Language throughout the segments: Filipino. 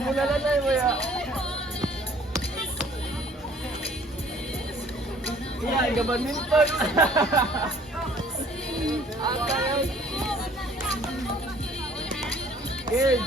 muna lang na mo ya. Iya, badminton. Angkat. Good.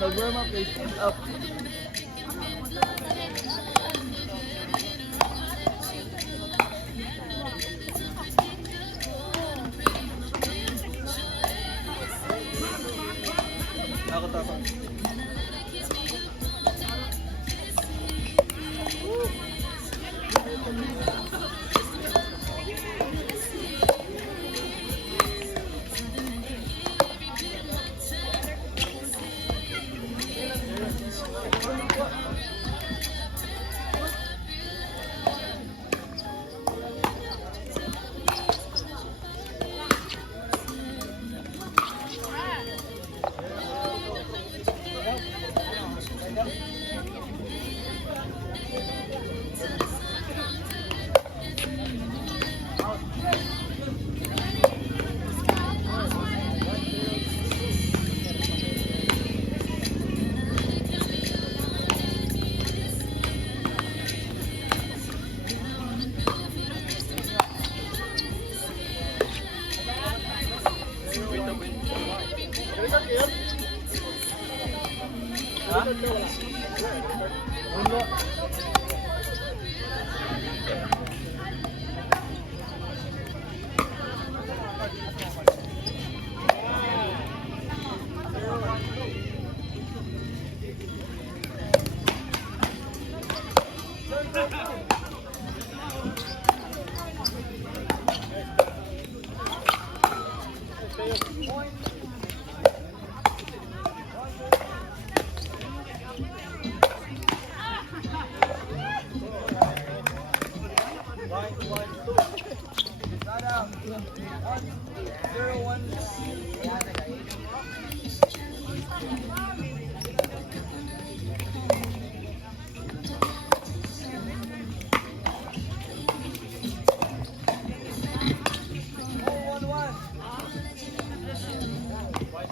Nag-warm up, stand up. Ako tapang.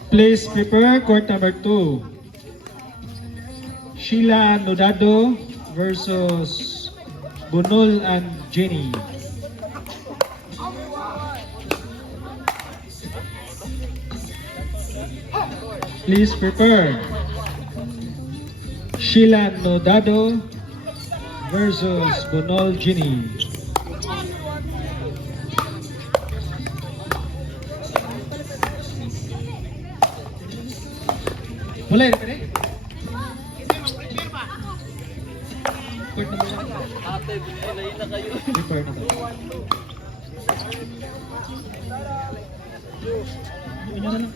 Please prepare court number 2. Sheila Nodado versus Bunol and Jenny. Please prepare. Sheila Nodado versus Bunol Jenny. Mulai dari court number 1. Ate, binilay na kayo. Prepare na tayo. Inya na lang.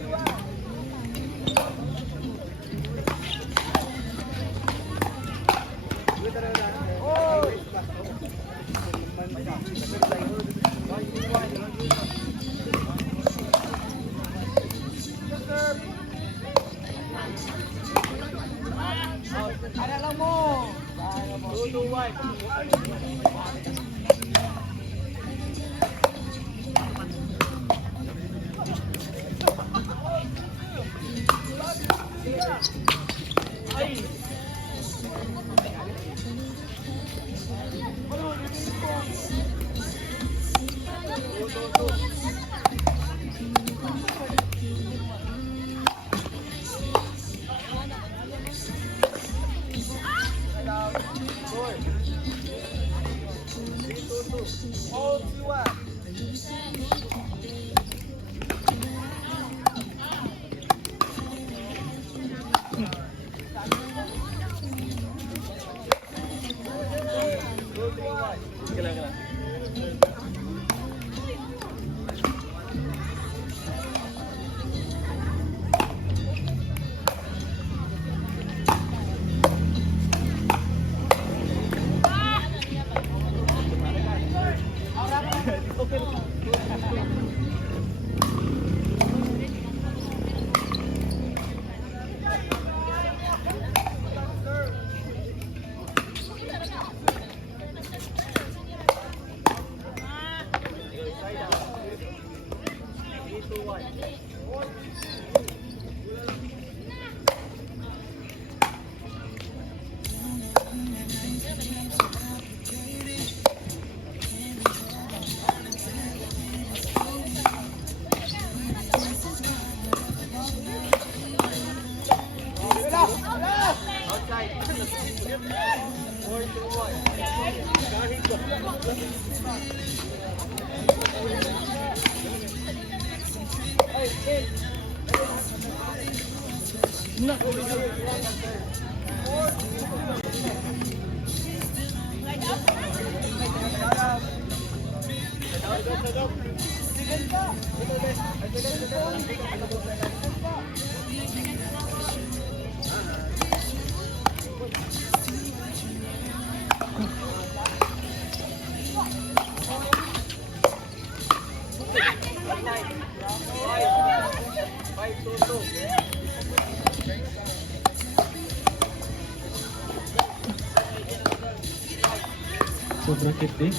Sobrang cute eh.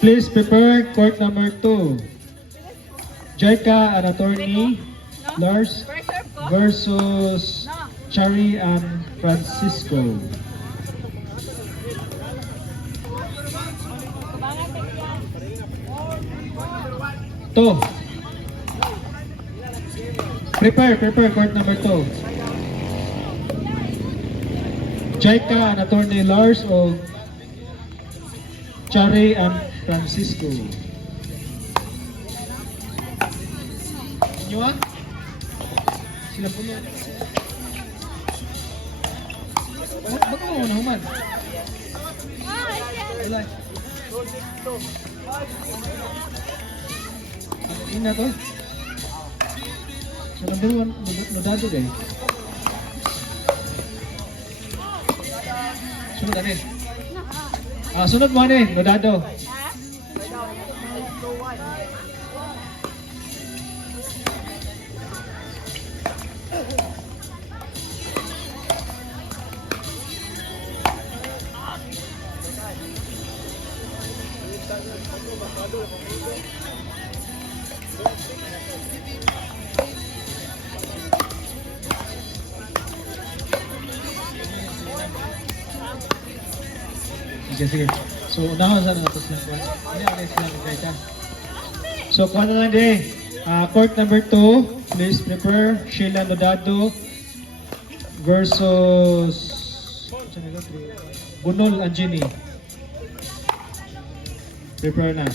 Please prepare court number 2. Jaika and attorney Lars versus Chari and Francisco. To. Prepare court number 2. Jaika and attorney Lars o Chari and Francisco. Inyo ah? Sila po mo. Ba't mo na human? Wala. Ini na to. Sa number 1, nodado eh. Sunod ano eh? Sunod mo ano eh, nodado. Sige. So, unahon sa natos lang po. Ano yung next lang kayo? So, kuha na lang din. Court number 2, please prepare Sheila Nodado versus Bunol Anjini. Prepare na.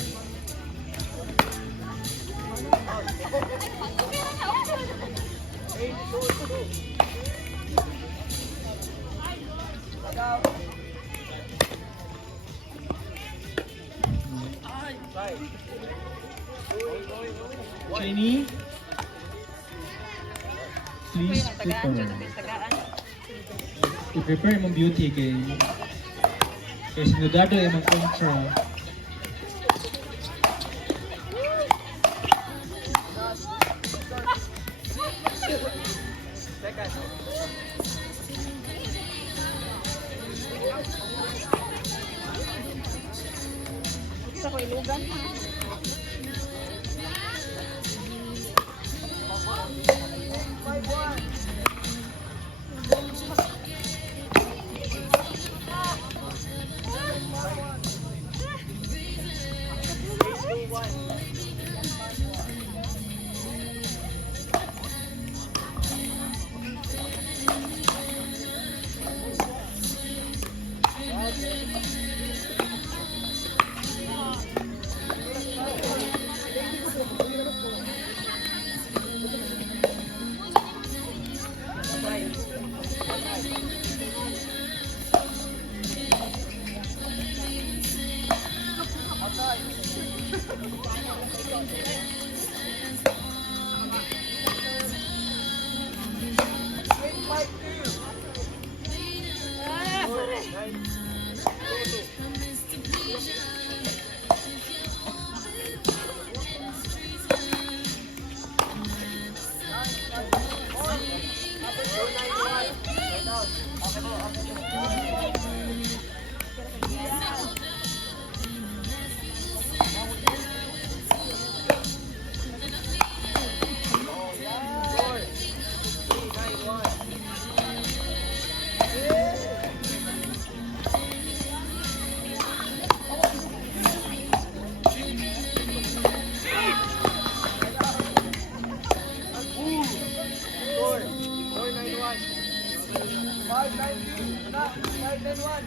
Chinny, please prepare. I-prepare mong beauty kay sinodado yung mga kontra. Sa ko ilugan ha. 5-9-1. Anak, 5-9-1.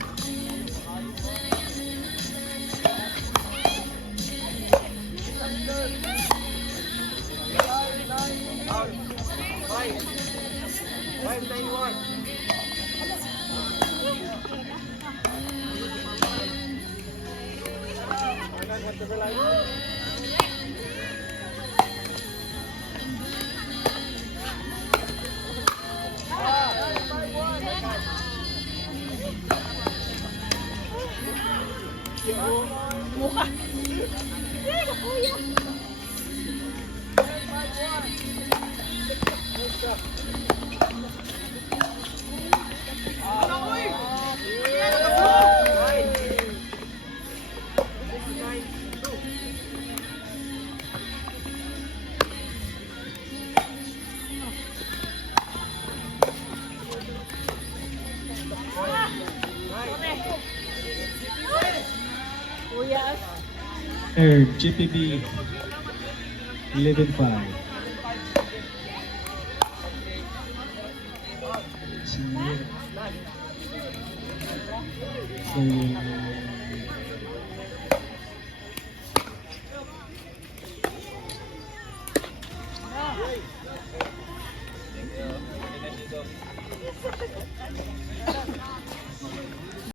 Out. 5-9-1. Air GPB 11-5. Senior. So,